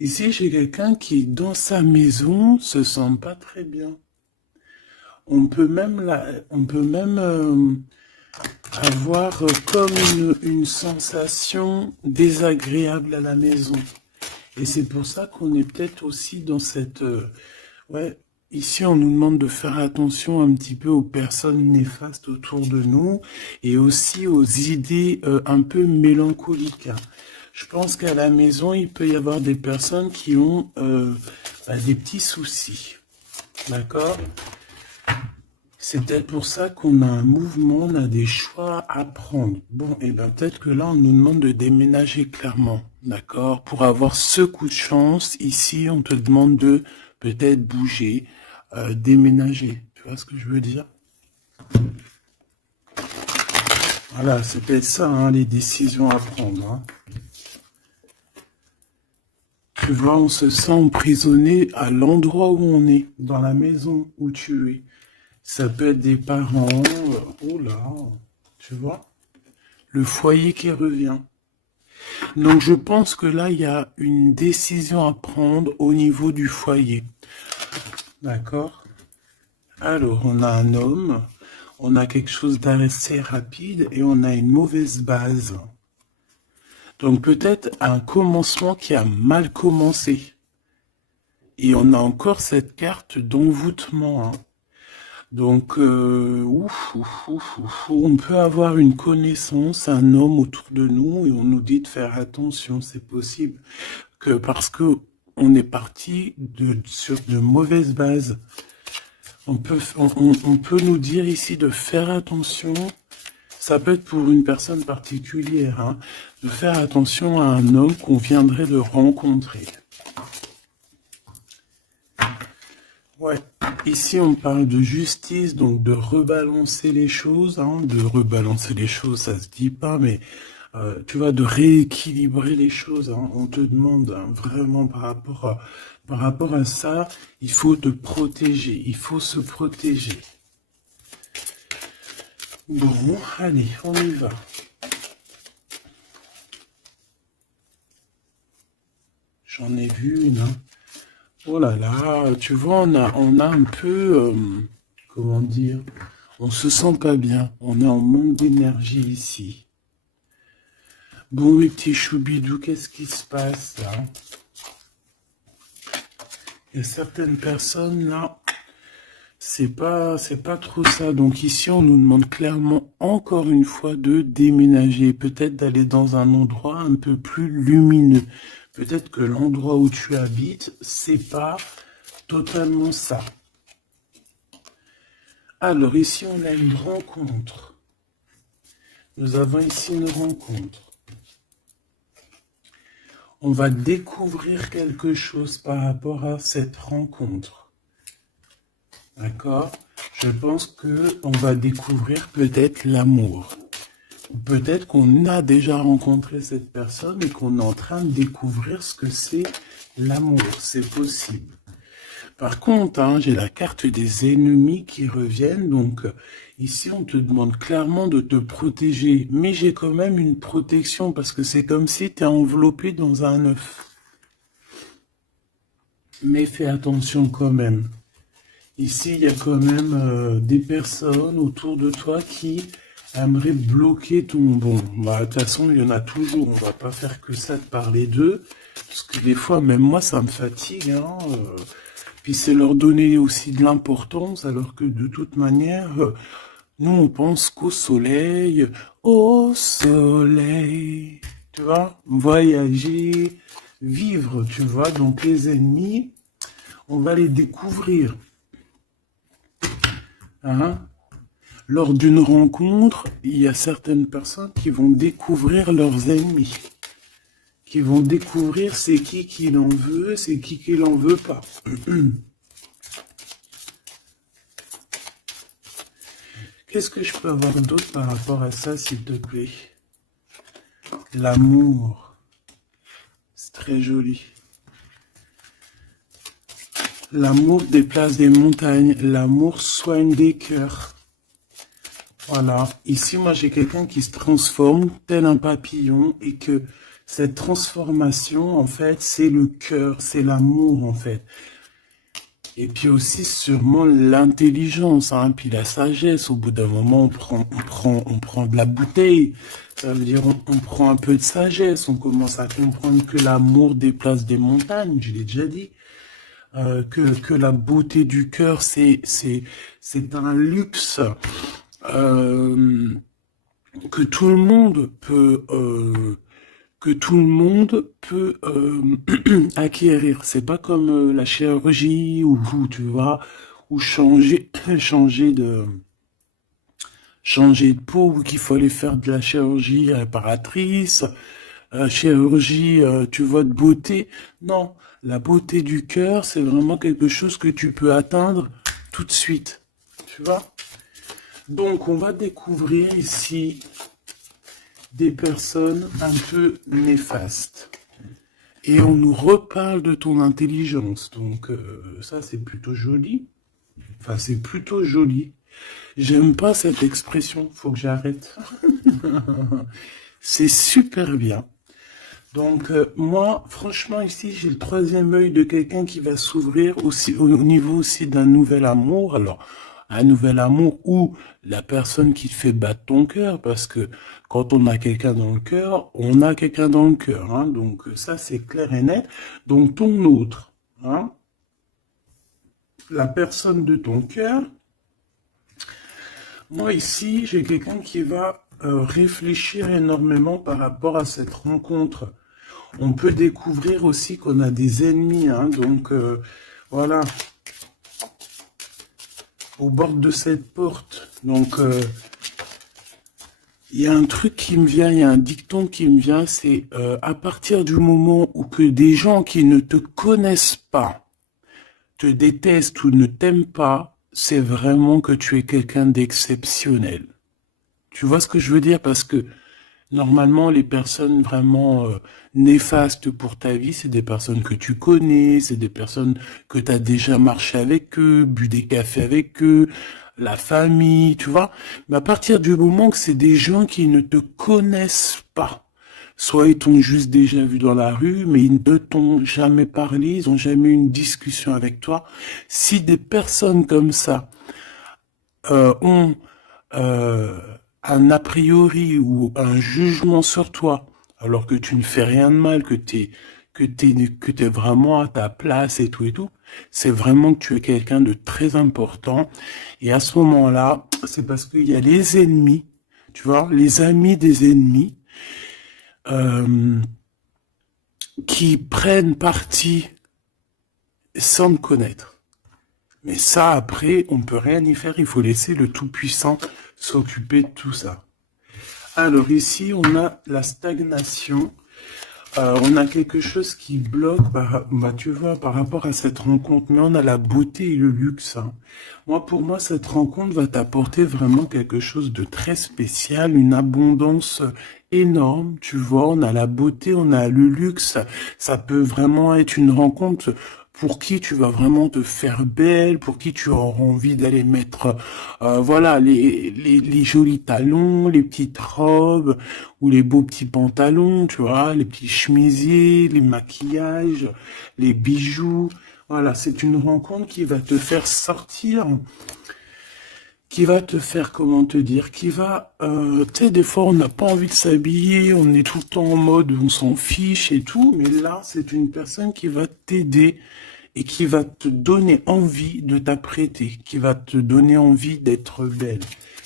Ici, j'ai quelqu'un qui, dans sa maison, se sent pas très bien. On peut même avoir comme une sensation désagréable à la maison. Et c'est pour ça qu'on est peut-être aussi dans cette... ouais, ici on nous demande de faire attention un petit peu aux personnes néfastes autour de nous et aussi aux idées un peu mélancoliques, hein. Je pense qu'à la maison, il peut y avoir des personnes qui ont des petits soucis. D'accord? C'est peut-être pour ça qu'on a un mouvement, on a des choix à prendre. Bon, et ben peut-être que là, on nous demande de déménager clairement, d'accord? Pour avoir ce coup de chance, ici, on te demande de peut-être bouger, déménager. Tu vois ce que je veux dire? Voilà, c'est peut-être ça, hein, les décisions à prendre, hein. Tu vois, on se sent emprisonné à l'endroit où on est, dans la maison où tu es. Ça peut être des parents, oh là, tu vois, le foyer qui revient. Donc je pense que là, il y a une décision à prendre au niveau du foyer. D'accord? Alors, on a un homme, on a quelque chose d'assez rapide et on a une mauvaise base. Donc peut-être un commencement qui a mal commencé. Et on a encore cette carte d'envoûtement, hein. Donc, on peut avoir une connaissance, un homme autour de nous, et on nous dit de faire attention, c'est possible que parce que on est parti sur de mauvaises bases. On peut nous dire ici de faire attention, ça peut être pour une personne particulière, hein, de faire attention à un homme qu'on viendrait de rencontrer. Ouais, ici on parle de justice, donc de rebalancer les choses, hein, de rebalancer les choses, ça se dit pas, mais tu vois, de rééquilibrer les choses, hein. On te demande, hein, vraiment par rapport à ça, il faut te protéger, il faut se protéger. Bon, allez, on y va. J'en ai vu une, hein. Oh là là, tu vois, on a un peu, comment dire, on se sent pas bien, on est en manque d'énergie ici. Bon, mes petits choubidous, qu'est-ce qui se passe là? Il y a certaines personnes là, c'est pas trop ça. Donc ici, on nous demande clairement encore une fois de déménager, peut-être d'aller dans un endroit un peu plus lumineux. Peut-être que l'endroit où tu habites, c'est pas totalement ça. Alors ici, on a une rencontre. Nous avons ici une rencontre. On va découvrir quelque chose par rapport à cette rencontre. D'accord? Je pense que on va découvrir peut-être l'amour. Peut-être qu'on a déjà rencontré cette personne et qu'on est en train de découvrir ce que c'est l'amour. C'est possible. Par contre, hein, j'ai la carte des ennemis qui reviennent. Donc, ici, on te demande clairement de te protéger. Mais j'ai quand même une protection parce que c'est comme si tu es enveloppé dans un œuf. Mais fais attention quand même. Ici, il y a quand même des personnes autour de toi qui aimeraient bloquer ton... Bon, bah, de toute façon, il y en a toujours. On va pas faire que ça de parler d'eux. Parce que des fois, même moi, ça me fatigue, hein. Puis c'est leur donner aussi de l'importance, alors que de toute manière, nous, on pense qu'au soleil, au soleil. Tu vois, voyager, vivre, tu vois. Donc les ennemis, on va les découvrir. Hein? Lors d'une rencontre, il y a certaines personnes qui vont découvrir leurs ennemis, qui vont découvrir c'est qui l'en veut, c'est qui l'en veut pas. Qu'est-ce que je peux avoir d'autre par rapport à ça, s'il te plaît? L'amour, c'est très joli. L'amour déplace des montagnes, l'amour soigne des cœurs. Voilà, ici moi j'ai quelqu'un qui se transforme tel un papillon et que Cette transformation, en fait, c'est le cœur, c'est l'amour, en fait. Et puis aussi sûrement l'intelligence, hein, puis la sagesse. Au bout d'un moment, on prend de la bouteille. Ça veut dire on prend un peu de sagesse. On commence à comprendre que l'amour déplace des montagnes. Je l'ai déjà dit. Que la beauté du cœur, c'est un luxe que tout le monde peut acquérir. C'est pas comme la chirurgie ou tu vois, ou changer de peau, ou qu'il faut aller faire de la chirurgie réparatrice, chirurgie, tu vois, de beauté. Non, la beauté du cœur, c'est vraiment quelque chose que tu peux atteindre tout de suite. Tu vois? Donc, on va découvrir ici des personnes un peu néfastes. Et on nous reparle de ton intelligence. Donc, ça, c'est plutôt joli. Enfin, c'est plutôt joli. J'aime pas cette expression. Faut que j'arrête. C'est super bien. Donc, moi, franchement, ici, j'ai le troisième œil de quelqu'un qui va s'ouvrir aussi au niveau aussi d'un nouvel amour. Alors, un nouvel amour ou la personne qui te fait battre ton cœur, parce que quand on a quelqu'un dans le cœur, on a quelqu'un dans le cœur. Hein, donc, ça, c'est clair et net. Donc, ton autre, hein, la personne de ton cœur, moi, ici, j'ai quelqu'un qui va réfléchir énormément par rapport à cette rencontre. On peut découvrir aussi qu'on a des ennemis, hein, donc voilà, au bord de cette porte. Donc, il y a un truc qui me vient, il y a un dicton qui me vient, c'est à partir du moment où que des gens qui ne te connaissent pas te détestent ou ne t'aiment pas, c'est vraiment que tu es quelqu'un d'exceptionnel. Tu vois ce que je veux dire? Parce que normalement, les personnes vraiment néfastes pour ta vie, c'est des personnes que tu connais, c'est des personnes que tu as déjà marché avec eux, bu des cafés avec eux, la famille, tu vois. Mais à partir du moment que c'est des gens qui ne te connaissent pas, soit ils t'ont juste déjà vu dans la rue, mais ils ne t'ont jamais parlé, ils n'ont jamais eu une discussion avec toi. Si des personnes comme ça ont euh, un a priori ou un jugement sur toi, alors que tu ne fais rien de mal, que t'es vraiment à ta place et tout, c'est vraiment que tu es quelqu'un de très important. Et à ce moment-là, c'est parce qu'il y a les ennemis, tu vois, les amis des ennemis, euh, qui prennent parti sans te connaître. Mais ça, après, on peut rien y faire. Il faut laisser le Tout-Puissant s'occuper de tout ça. Alors ici, on a la stagnation. On a quelque chose qui bloque, tu vois, par rapport à cette rencontre. Mais on a la beauté et le luxe. Hein. Pour moi, cette rencontre va t'apporter vraiment quelque chose de très spécial, une abondance énorme. Tu vois, on a la beauté, on a le luxe. Ça peut vraiment être une rencontre pour qui tu vas vraiment te faire belle, pour qui tu auras envie d'aller mettre, voilà, les jolis talons, les petites robes, ou les beaux petits pantalons, tu vois, les petits chemisiers, les maquillages, les bijoux. Voilà, c'est une rencontre qui va te faire sortir, qui va te faire, comment te dire, qui va, tu sais, des fois on n'a pas envie de s'habiller, on est tout le temps en mode, on s'en fiche et tout, mais là, c'est une personne qui va t'aider et qui va te donner envie de t'apprêter, qui va te donner envie d'être belle,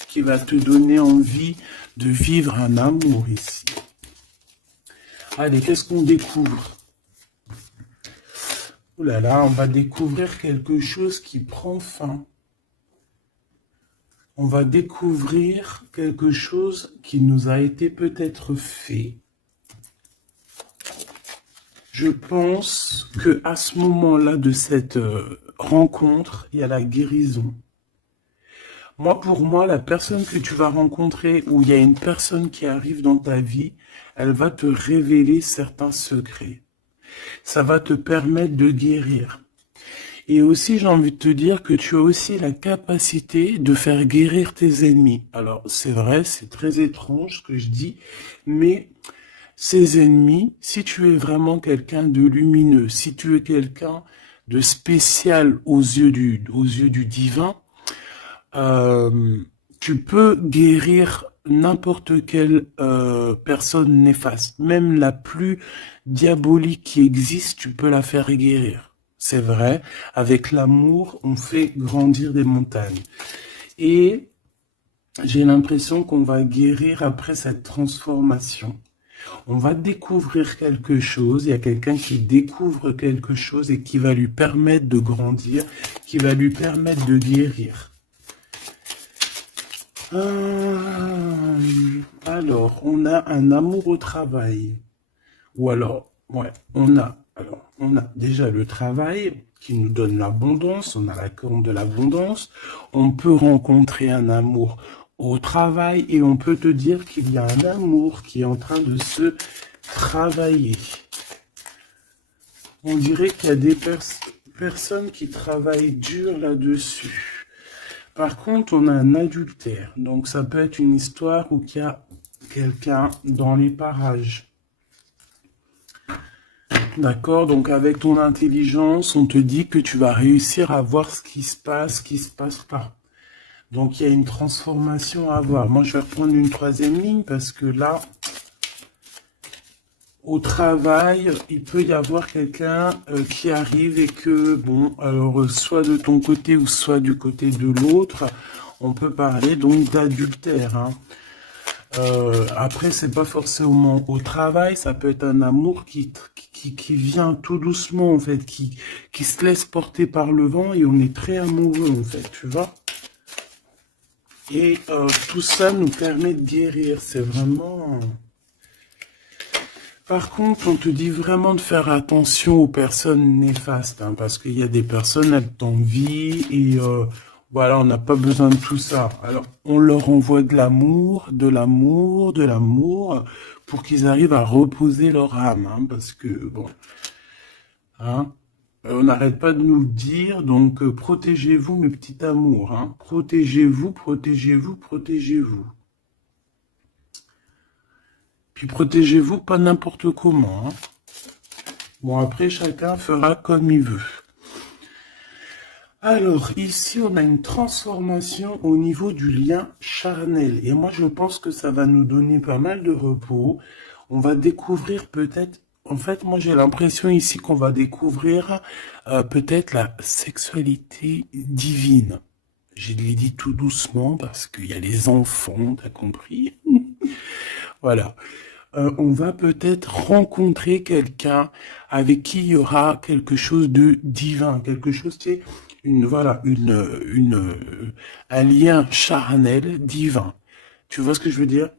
qui va te donner envie de vivre un amour ici. Allez, qu'est-ce qu'on découvre? Ouh là là, on va découvrir quelque chose qui prend fin. On va découvrir quelque chose qui nous a été peut-être fait. Je pense que à ce moment-là de cette rencontre, il y a la guérison. Pour moi, la personne que tu vas rencontrer, ou il y a une personne qui arrive dans ta vie, elle va te révéler certains secrets. Ça va te permettre de guérir. Et aussi, j'ai envie de te dire que tu as aussi la capacité de faire guérir tes ennemis. Alors, c'est vrai, c'est très étrange ce que je dis, mais ses ennemis, si tu es vraiment quelqu'un de lumineux, si tu es quelqu'un de spécial aux yeux du divin, euh, tu peux guérir n'importe quelle personne néfaste, même la plus diabolique qui existe, tu peux la faire guérir. C'est vrai, avec l'amour, on fait grandir des montagnes. Et j'ai l'impression qu'on va guérir après cette transformation. On va découvrir quelque chose, il y a quelqu'un qui découvre quelque chose et qui va lui permettre de grandir, qui va lui permettre de guérir. Alors, on a un amour au travail. Ou alors, ouais, on a déjà le travail qui nous donne l'abondance, on a la corne de l'abondance. On peut rencontrer un amour au travail et on peut te dire qu'il y a un amour qui est en train de se travailler. On dirait qu'il y a des personnes qui travaillent dur là-dessus. Par contre, on a un adultère. Donc, ça peut être une histoire où il y a quelqu'un dans les parages. D'accord? Donc, avec ton intelligence, on te dit que tu vas réussir à voir ce qui se passe pas. Donc, il y a une transformation à voir. Moi, je vais reprendre une troisième ligne parce que là, au travail, il peut y avoir quelqu'un qui arrive et que, bon, alors, soit de ton côté ou soit du côté de l'autre, on peut parler donc d'adultère, hein. Après, c'est pas forcément au travail, ça peut être un amour qui vient tout doucement, en fait, qui se laisse porter par le vent et on est très amoureux, en fait, tu vois. Et tout ça nous permet de guérir, c'est vraiment... Par contre, on te dit vraiment de faire attention aux personnes néfastes, hein, parce qu'il y a des personnes, elles t'envient et voilà, on n'a pas besoin de tout ça. Alors, on leur envoie de l'amour, de l'amour, de l'amour, pour qu'ils arrivent à reposer leur âme, hein, parce que, bon, hein, on n'arrête pas de nous le dire, donc protégez-vous, mes petits amours, hein, protégez-vous, protégez-vous, protégez-vous. Puis protégez-vous pas n'importe comment, hein. Bon, après, chacun fera comme il veut. Alors, ici, on a une transformation au niveau du lien charnel. Et moi, je pense que ça va nous donner pas mal de repos. On va découvrir peut-être... En fait, moi, j'ai l'impression ici qu'on va découvrir peut-être la sexualité divine. Je l'ai dit tout doucement parce qu'il y a les enfants, t'as compris? Voilà. On va peut-être rencontrer quelqu'un avec qui il y aura quelque chose de divin, quelque chose qui est un lien charnel divin. Tu vois ce que je veux dire?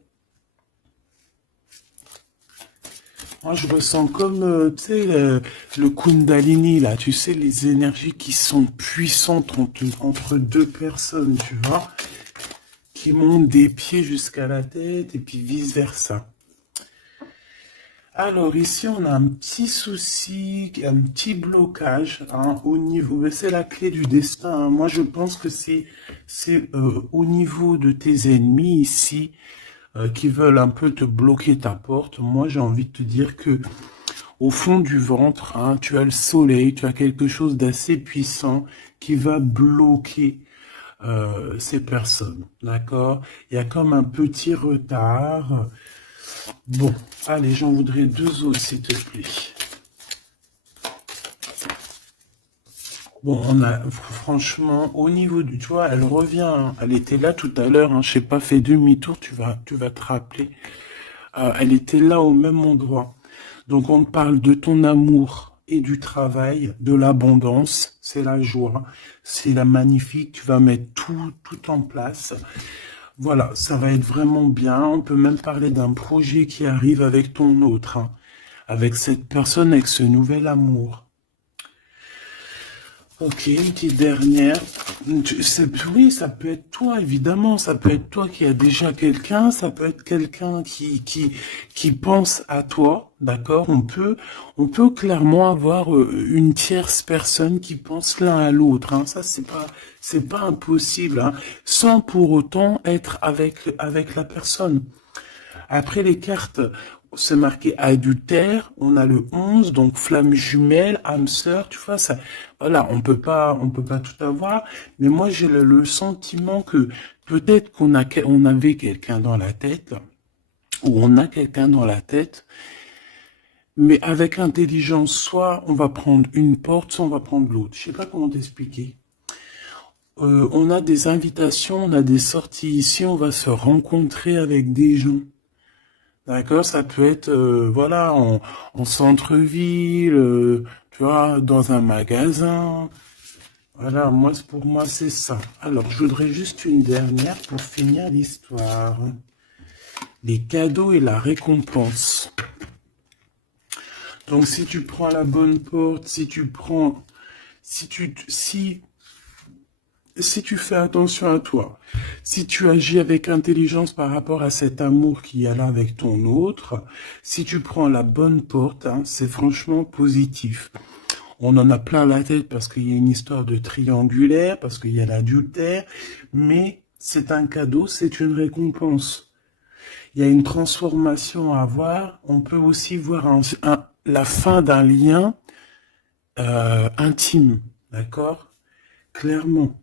Moi, je ressens comme, tu sais, le Kundalini, là, tu sais, les énergies qui sont puissantes entre deux personnes, tu vois, qui montent des pieds jusqu'à la tête et puis vice-versa. Alors ici, on a un petit souci, un petit blocage, hein, au niveau, c'est la clé du destin, hein. Moi, je pense que c'est au niveau de tes ennemis ici qui veulent un peu te bloquer ta porte. Moi, j'ai envie de te dire que au fond du ventre, hein, tu as le soleil, tu as quelque chose d'assez puissant qui va bloquer ces personnes, d'accord? Il y a comme un petit retard. Bon, allez, j'en voudrais deux autres, s'il te plaît. Bon, on a, franchement, au niveau du, tu vois, elle revient, hein. Elle était là tout à l'heure, hein, je sais pas, fais demi-tour, tu vas te rappeler. Elle était là au même endroit. Donc, on te parle de ton amour et du travail, de l'abondance, c'est la joie, c'est la magnifique, tu vas mettre tout en place. Voilà, ça va être vraiment bien. On peut même parler d'un projet qui arrive avec ton autre, hein, avec cette personne, avec ce nouvel amour. Ok, une petite dernière. Oui, ça peut être toi, évidemment. Ça peut être toi qui as déjà quelqu'un. Ça peut être quelqu'un qui pense à toi. D'accord? On peut clairement avoir une tierce personne qui pense l'un à l'autre, hein. Ça, c'est pas impossible, hein, sans pour autant être avec la personne. Après les cartes, c'est marqué adultère, on a le 11, donc flamme jumelle, âme sœur, tu vois, ça, voilà, on peut pas tout avoir, mais moi j'ai le sentiment que peut-être on avait quelqu'un dans la tête, ou on a quelqu'un dans la tête, mais avec intelligence, soit on va prendre une porte, soit on va prendre l'autre. Je sais pas comment t'expliquer. On a des invitations, on a des sorties ici, on va se rencontrer avec des gens. D'accord, ça peut être voilà en centre-ville, tu vois, dans un magasin. Voilà, pour moi c'est ça. Alors, je voudrais juste une dernière pour finir l'histoire. Les cadeaux et la récompense. Donc, si tu prends la bonne porte, si tu fais attention à toi, si tu agis avec intelligence par rapport à cet amour qu'il y a là avec ton autre, si tu prends la bonne porte, hein, c'est franchement positif. On en a plein la tête parce qu'il y a une histoire de triangulaire, parce qu'il y a l'adultère, mais c'est un cadeau, c'est une récompense. Il y a une transformation à voir. On peut aussi voir la fin d'un lien intime, d'accord? Clairement.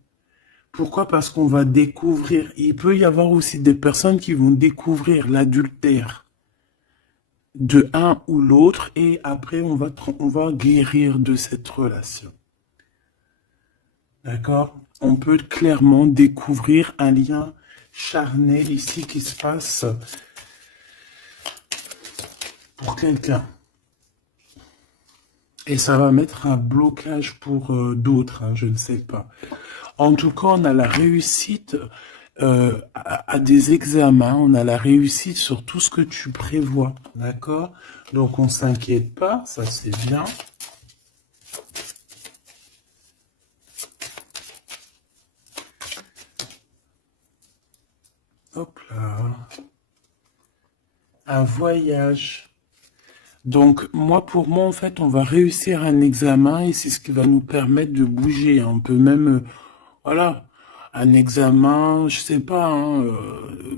Pourquoi? Parce qu'on va découvrir. Il peut y avoir aussi des personnes qui vont découvrir l'adultère de un ou l'autre et après on va guérir de cette relation. D'accord? On peut clairement découvrir un lien charnel ici qui se passe pour quelqu'un. Et ça va mettre un blocage pour d'autres, hein, je ne sais pas. En tout cas, on a la réussite à des examens, on a la réussite sur tout ce que tu prévois, d'accord? Donc, on s'inquiète pas, ça c'est bien. Hop là. Un voyage. Donc, pour moi, en fait, on va réussir un examen et c'est ce qui va nous permettre de bouger. On peut même, voilà, un examen, je sais pas, hein,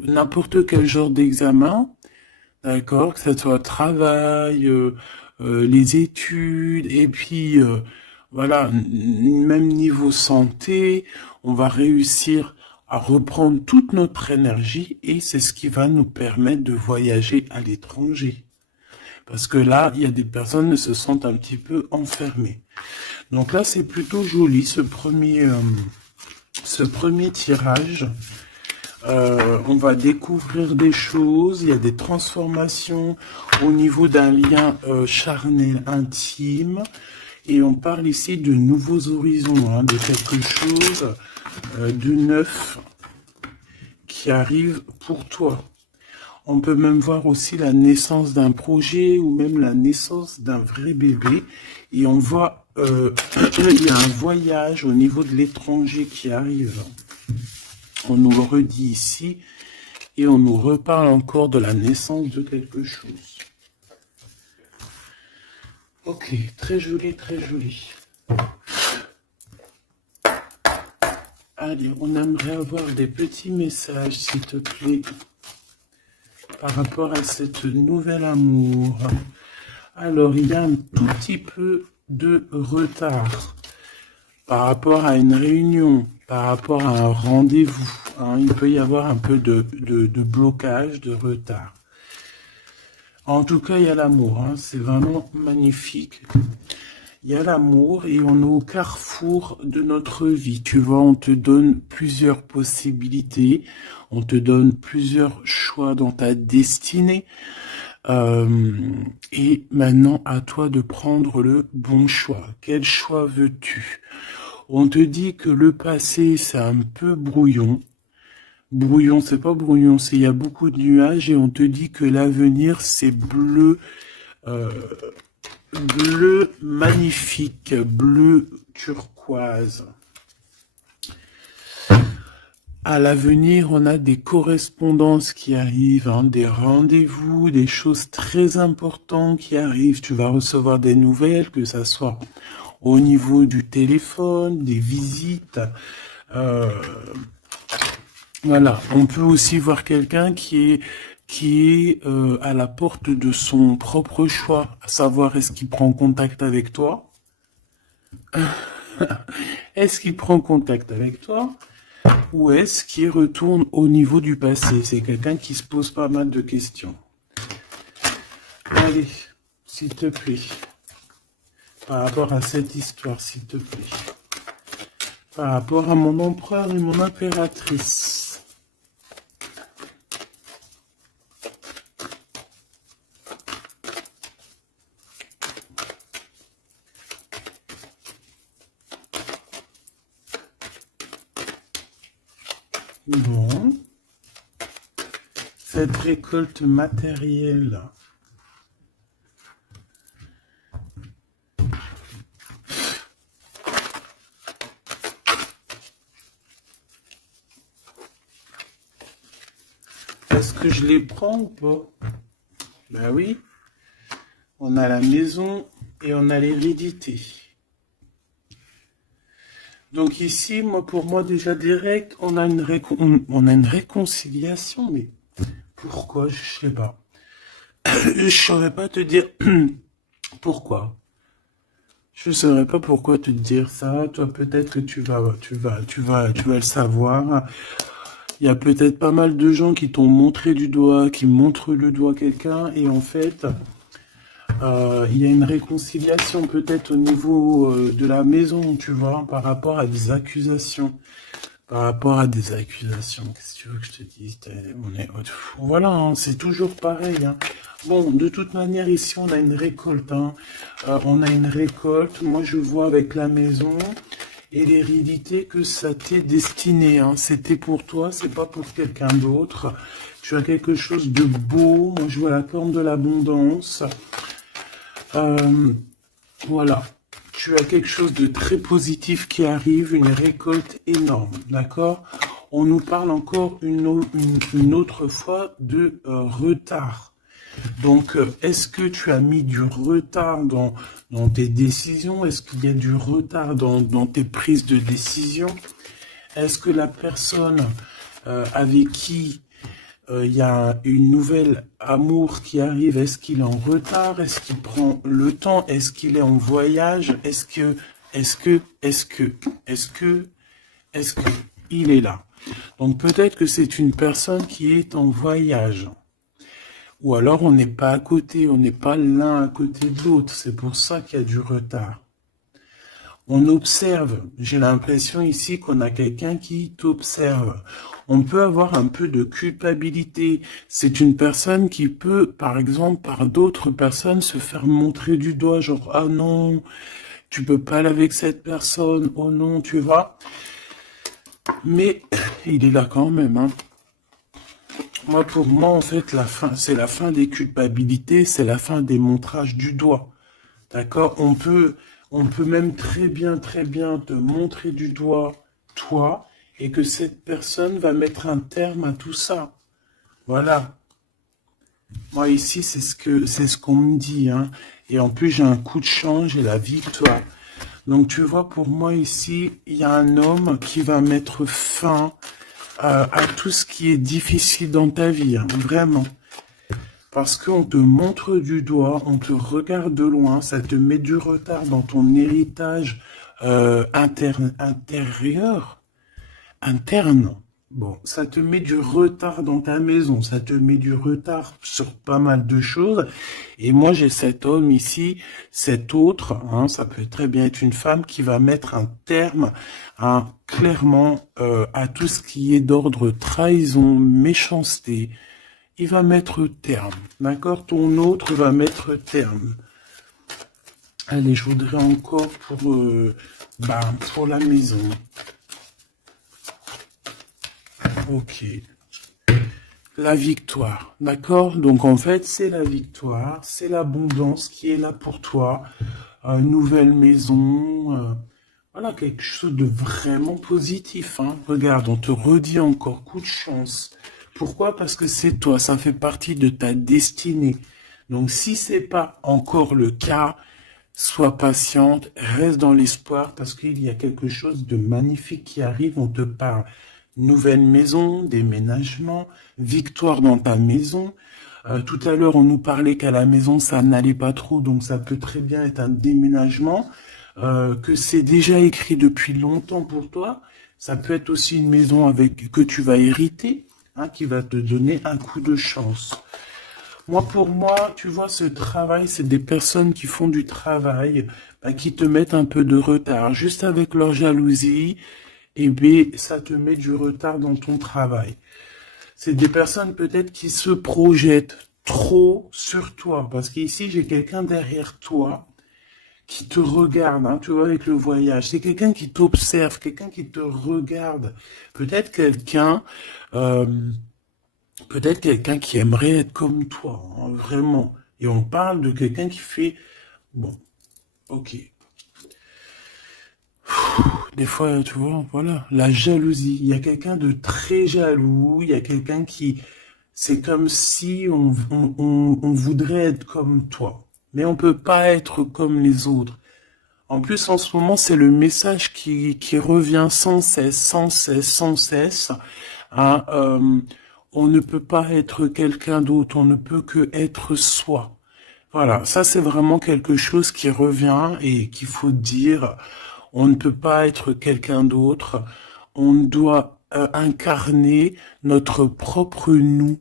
n'importe quel genre d'examen, d'accord, que ce soit travail, les études, et puis, voilà, même niveau santé, on va réussir à reprendre toute notre énergie et c'est ce qui va nous permettre de voyager à l'étranger. Parce que là, il y a des personnes qui se sentent un petit peu enfermées. Donc là, c'est plutôt joli, ce premier tirage. On va découvrir des choses, il y a des transformations au niveau d'un lien charnel intime. Et on parle ici de nouveaux horizons, hein, de quelque chose de neuf qui arrive pour toi. On peut même voir aussi la naissance d'un projet ou même la naissance d'un vrai bébé. Et on voit, il y a un voyage au niveau de l'étranger qui arrive. On nous le redit ici et on nous reparle encore de la naissance de quelque chose. Ok, très joli, très joli. Allez, on aimerait avoir des petits messages, s'il te plaît, par rapport à cette nouvel amour. Alors, il y a un tout petit peu de retard par rapport à une réunion, par rapport à un rendez-vous. Hein, il peut y avoir un peu de blocage, de retard. En tout cas, il y a l'amour. Hein, c'est vraiment magnifique. Il y a l'amour et on est au carrefour de notre vie. Tu vois, on te donne plusieurs possibilités. On te donne plusieurs choix dans ta destinée. Et maintenant, à toi de prendre le bon choix. Quel choix veux-tu? On te dit que le passé, c'est un peu brouillon. Brouillon, c'est pas brouillon, c'est il y a beaucoup de nuages et on te dit que l'avenir, c'est bleu, bleu magnifique, bleu turquoise. À l'avenir, on a des correspondances qui arrivent, hein, des rendez-vous, des choses très importantes qui arrivent. Tu vas recevoir des nouvelles, que ça soit au niveau du téléphone, des visites. Voilà, on peut aussi voir quelqu'un qui qui est à la porte de son propre choix, à savoir est-ce qu'il prend contact avec toi? Est-ce qu'il prend contact avec toi? Ou est-ce qu'il retourne au niveau du passé? C'est quelqu'un qui se pose pas mal de questions. Allez, s'il te plaît. Par rapport à cette histoire, s'il te plaît. Par rapport à mon empereur et mon impératrice. Bon. Cette récolte matérielle. Est-ce que je les prends ou pas? Ben oui. On a la maison et on a l'hérédité. Donc ici, pour moi déjà direct, on a une réconciliation, mais pourquoi? Je sais pas. Je saurais pas te dire pourquoi. Je saurais pas pourquoi te dire ça. Toi, peut-être que tu vas le savoir. Il y a peut-être pas mal de gens qui t'ont montré du doigt, qui montrent le doigt à quelqu'un, et en fait, il y a une réconciliation peut-être au niveau de la maison, tu vois, par rapport à des accusations. Par rapport à des accusations, qu'est-ce que tu veux que je te dise? Voilà, hein, c'est toujours pareil. Hein. Bon, de toute manière, ici, on a une récolte. Hein. On a une récolte. Moi, je vois avec la maison et l'hérédité que ça t'est destiné. Hein. C'était pour toi, c'est pas pour quelqu'un d'autre. Tu as quelque chose de beau. Moi, je vois la corne de l'abondance. Voilà. Tu as quelque chose de très positif qui arrive, une récolte énorme, d'accord? On nous parle encore une autre fois de retard. Donc, est-ce que tu as mis du retard dans tes décisions? Est-ce qu'il y a du retard dans tes prises de décision? Est-ce que la personne avec qui il y a une nouvelle amour qui arrive, est-ce qu'il est en retard? Est-ce qu'il prend le temps? Est-ce qu'il est en voyage? Est-ce que il est là? Donc peut-être que c'est une personne qui est en voyage. Ou alors on n'est pas à côté, on n'est pas l'un à côté de l'autre. C'est pour ça qu'il y a du retard. On observe. J'ai l'impression ici qu'on a quelqu'un qui t'observe. On peut avoir un peu de culpabilité. C'est une personne qui peut, par exemple, par d'autres personnes, se faire montrer du doigt, genre, ah non, tu peux pas aller avec cette personne, oh non, tu vois. Mais il est là quand même, hein. Moi, pour moi, en fait, la fin, c'est la fin des culpabilités, c'est la fin des montrages du doigt. D'accord? On peut même très bien te montrer du doigt, toi, et que cette personne va mettre un terme à tout ça. Voilà. Moi, ici, c'est ce qu'on me dit, hein. Et en plus, j'ai un coup de change et la victoire. Donc, tu vois, pour moi, ici, il y a un homme qui va mettre fin à tout ce qui est difficile dans ta vie, hein, vraiment. Parce qu'on te montre du doigt, on te regarde de loin, ça te met du retard dans ton héritage interne. Bon, ça te met du retard dans ta maison, ça te met du retard sur pas mal de choses. Et moi, j'ai cet homme ici, cet autre, hein, ça peut très bien être une femme qui va mettre un terme, hein, clairement, à tout ce qui est d'ordre trahison, méchanceté. Il va mettre terme, d'accord? Ton autre va mettre terme. Allez, je voudrais encore pour la maison. Ok. La victoire, d'accord? Donc en fait, c'est la victoire, c'est l'abondance qui est là pour toi. Nouvelle maison, voilà, quelque chose de vraiment positif. Hein. Regarde, on te redit encore coup de chance. Pourquoi? Parce que c'est toi, ça fait partie de ta destinée. Donc si c'est pas encore le cas, sois patiente, reste dans l'espoir parce qu'il y a quelque chose de magnifique qui arrive, on te parle nouvelle maison, déménagement, victoire dans ta maison. Tout à l'heure, on nous parlait qu'à la maison, ça n'allait pas trop, donc ça peut très bien être un déménagement, que c'est déjà écrit depuis longtemps pour toi. Ça peut être aussi une maison avec que tu vas hériter, hein, qui va te donner un coup de chance. Moi, pour moi, tu vois, ce travail, c'est des personnes qui font du travail, bah, qui te mettent un peu de retard. Juste avec leur jalousie, et B, ça te met du retard dans ton travail. C'est des personnes peut-être qui se projettent trop sur toi. Parce qu'ici, j'ai quelqu'un derrière toi qui te regarde, hein, tu vois, avec le voyage. C'est quelqu'un qui t'observe, quelqu'un qui te regarde. Peut-être quelqu'un, euh, peut-être quelqu'un qui aimerait être comme toi, hein, vraiment. Et on parle de quelqu'un qui fait, bon, ok. Des fois, tu vois, voilà, la jalousie. Il y a quelqu'un de très jaloux, il y a quelqu'un qui, c'est comme si on voudrait être comme toi. Mais on peut pas être comme les autres. En plus, en ce moment, c'est le message qui revient sans cesse, sans cesse, sans cesse. Hein, on ne peut pas être quelqu'un d'autre, on ne peut que être soi. Voilà, ça c'est vraiment quelque chose qui revient et qu'il faut dire. On ne peut pas être quelqu'un d'autre. On doit incarner notre propre nous.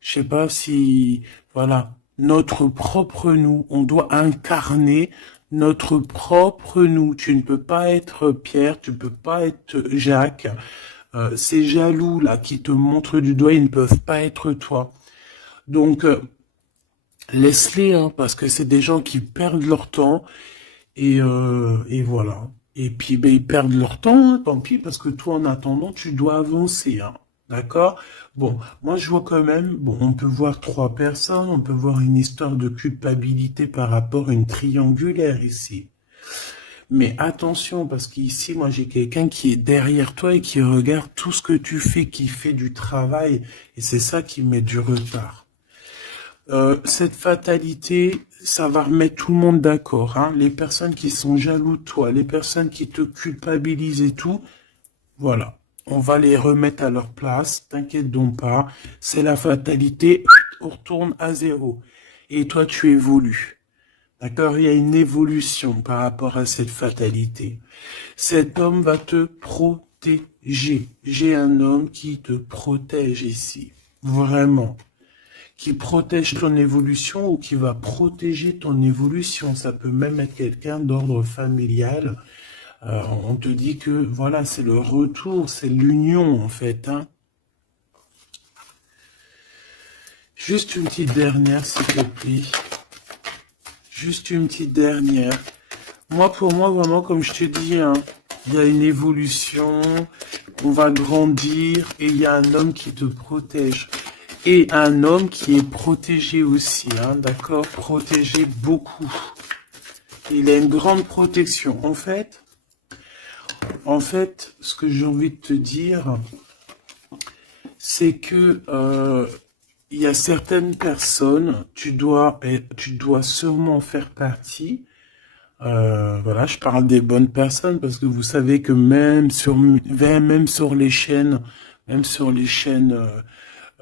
Je sais pas si, voilà, notre propre nous. On doit incarner notre propre nous. Tu ne peux pas être Pierre, tu ne peux pas être Jacques. Ces jaloux là qui te montrent du doigt, ils ne peuvent pas être toi. Donc laisse-les, hein, parce que c'est des gens qui perdent leur temps et voilà. Et puis ben, ils perdent leur temps, hein, tant pis, parce que toi en attendant tu dois avancer, hein. D'accord? Bon, moi je vois quand même, bon, on peut voir trois personnes, on peut voir une histoire de culpabilité par rapport à une triangulaire ici. Mais attention, parce qu'ici, moi, j'ai quelqu'un qui est derrière toi et qui regarde tout ce que tu fais, qui fait du travail. Et c'est ça qui met du retard. Cette fatalité, ça va remettre tout le monde d'accord, hein. Les personnes qui sont jaloux de toi, les personnes qui te culpabilisent et tout, voilà. On va les remettre à leur place, t'inquiète donc pas. C'est la fatalité, on retourne à zéro. Et toi, tu évolues. D'accord? Il y a une évolution par rapport à cette fatalité. Cet homme va te protéger. J'ai un homme qui te protège ici. Vraiment. Qui protège ton évolution ou qui va protéger ton évolution. Ça peut même être quelqu'un d'ordre familial. On te dit que, voilà, c'est le retour, c'est l'union, en fait, hein. Juste une petite dernière, s'il te plaît. Juste une petite dernière. Moi, pour moi, vraiment, comme je te dis, hein, il y a une évolution, on va grandir et il y a un homme qui te protège. Et un homme qui est protégé aussi, hein, d'accord? Protégé beaucoup. Il a une grande protection. En fait, ce que j'ai envie de te dire, c'est que il y a certaines personnes, tu dois sûrement faire partie. Voilà, je parle des bonnes personnes parce que vous savez que même sur les chaînes,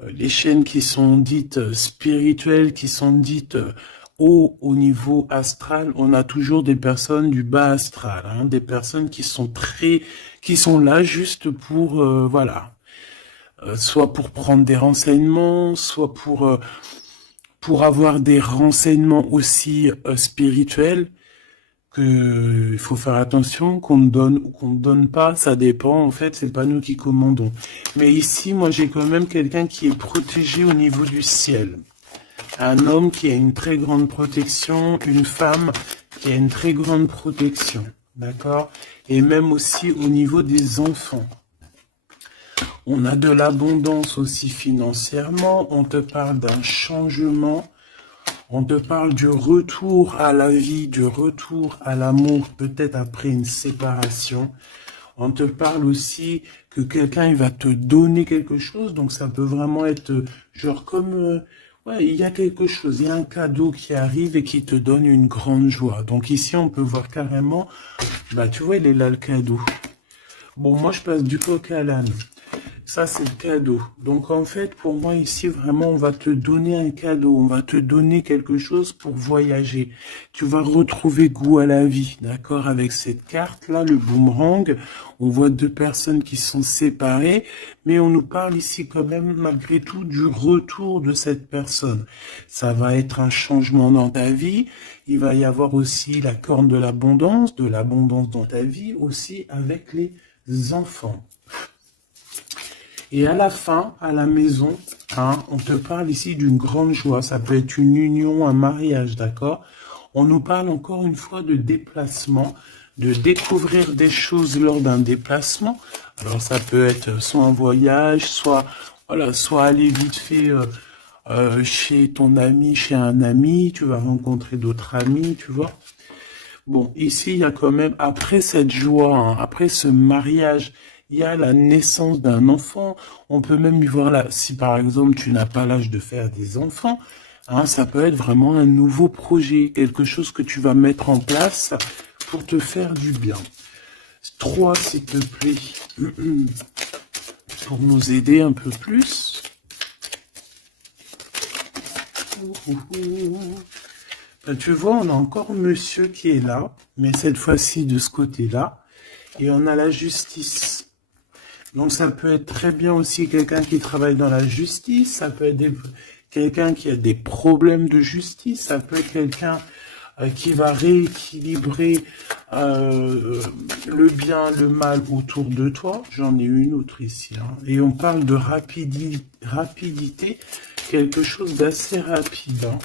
les chaînes qui sont dites spirituelles, qui sont dites haut au niveau astral, on a toujours des personnes du bas astral, hein, des personnes qui sont là juste pour, voilà, soit pour prendre des renseignements, soit pour avoir des renseignements aussi spirituels. Que il faut faire attention, qu'on me donne ou qu'on ne donne pas, ça dépend, en fait, c'est pas nous qui commandons. Mais ici, moi, j'ai quand même quelqu'un qui est protégé au niveau du ciel. Un homme qui a une très grande protection, une femme qui a une très grande protection, d'accord? Et même aussi au niveau des enfants. On a de l'abondance aussi financièrement, on te parle d'un changement. On te parle du retour à la vie, du retour à l'amour, peut-être après une séparation. On te parle aussi que quelqu'un il va te donner quelque chose, donc ça peut vraiment être genre comme, ouais, il y a quelque chose, il y a un cadeau qui arrive et qui te donne une grande joie. Donc ici, on peut voir carrément, bah tu vois, il est là le cadeau. Bon, moi je passe du coq à l'âne. Ça, c'est le cadeau. Donc, en fait, pour moi, ici, vraiment, on va te donner un cadeau. On va te donner quelque chose pour voyager. Tu vas retrouver goût à la vie, d'accord? Avec cette carte-là, le boomerang, on voit deux personnes qui sont séparées, mais on nous parle ici quand même, malgré tout, du retour de cette personne. Ça va être un changement dans ta vie. Il va y avoir aussi la corne de l'abondance dans ta vie, aussi avec les enfants. Et à la fin, à la maison, hein, on te parle ici d'une grande joie. Ça peut être une union, un mariage, d'accord? On nous parle encore une fois de déplacement, de découvrir des choses lors d'un déplacement. Alors ça peut être soit un voyage, soit voilà, soit aller vite fait chez ton ami, chez un ami. Tu vas rencontrer d'autres amis, tu vois. Bon, ici, il y a quand même, après cette joie, hein, après ce mariage, il y a la naissance d'un enfant. On peut même y voir là, si par exemple tu n'as pas l'âge de faire des enfants, hein, ça peut être vraiment un nouveau projet, quelque chose que tu vas mettre en place pour te faire du bien. 3, s'il te plaît, pour nous aider un peu plus. Ben, tu vois, on a encore monsieur qui est là, mais cette fois-ci de ce côté-là, et on a la justice. Donc ça peut être très bien aussi quelqu'un qui travaille dans la justice, ça peut être quelqu'un qui a des problèmes de justice, ça peut être quelqu'un qui va rééquilibrer le bien, le mal autour de toi. J'en ai une autre ici. Hein. Et on parle de rapidité, quelque chose d'assez rapide. Hein.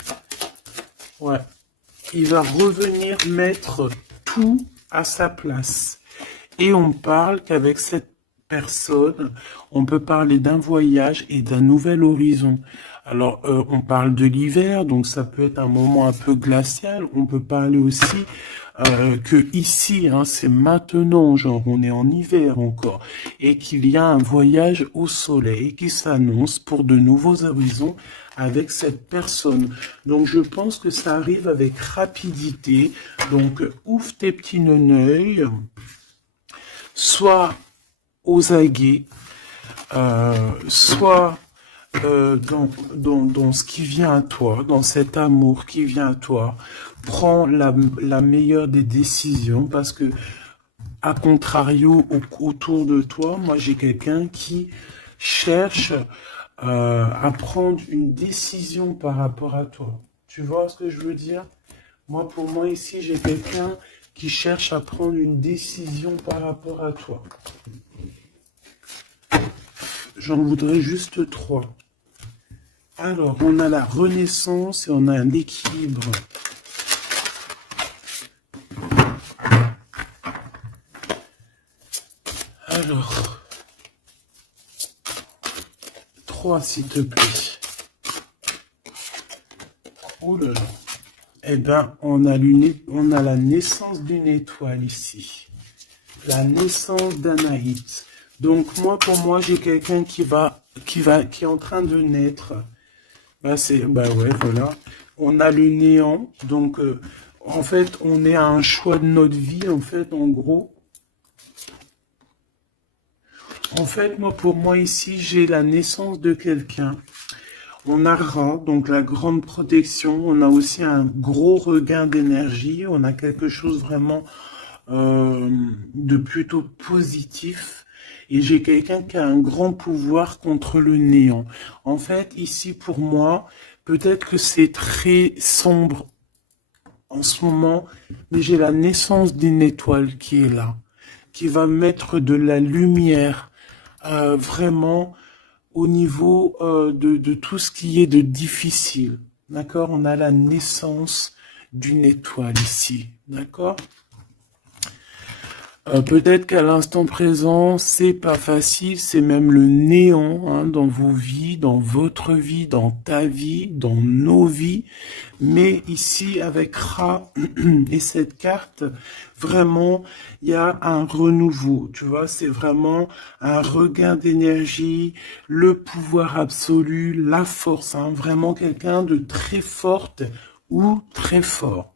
Ouais. Il va revenir mettre tout à sa place. Et on parle qu'avec cette personne, on peut parler d'un voyage et d'un nouvel horizon. Alors, on parle de l'hiver, donc ça peut être un moment un peu glacial. On peut parler aussi que ici, hein, c'est maintenant, genre on est en hiver encore, et qu'il y a un voyage au soleil qui s'annonce pour de nouveaux horizons avec cette personne. Donc je pense que ça arrive avec rapidité. Donc ouvre tes petits neneuils, soit aux aguets, soit dans ce qui vient à toi, dans cet amour qui vient à toi. Prends la meilleure des décisions parce que, à contrario, autour de toi, moi j'ai quelqu'un qui cherche à prendre une décision par rapport à toi. Tu vois ce que je veux dire? Moi, pour moi, ici, j'ai quelqu'un qui cherche à prendre une décision par rapport à toi. J'en voudrais juste 3. Alors, on a la renaissance et on a l'équilibre. Alors, 3, s'il te plaît. Oh là là. Eh ben, on a la naissance d'une étoile ici. La naissance d'Anaït. Donc, pour moi, j'ai quelqu'un qui est en train de naître. Ouais, voilà. On a le néant. Donc, en fait, on est à un choix de notre vie, en fait, en gros. En fait, pour moi, ici, j'ai la naissance de quelqu'un. On a Ra, donc la grande protection. On a aussi un gros regain d'énergie. On a quelque chose vraiment de plutôt positif. Et j'ai quelqu'un qui a un grand pouvoir contre le néant. En fait, ici, pour moi, peut-être que c'est très sombre en ce moment, mais j'ai la naissance d'une étoile qui est là, qui va mettre de la lumière vraiment au niveau de tout ce qui est de difficile. D'accord? On a la naissance d'une étoile ici. D'accord? Peut-être qu'à l'instant présent, c'est pas facile, c'est même le néant hein, dans vos vies, dans votre vie, dans ta vie, dans nos vies. Mais ici, avec Ra et cette carte, vraiment, il y a un renouveau. Tu vois, c'est vraiment un regain d'énergie, le pouvoir absolu, la force. Hein, vraiment quelqu'un de très forte ou très fort.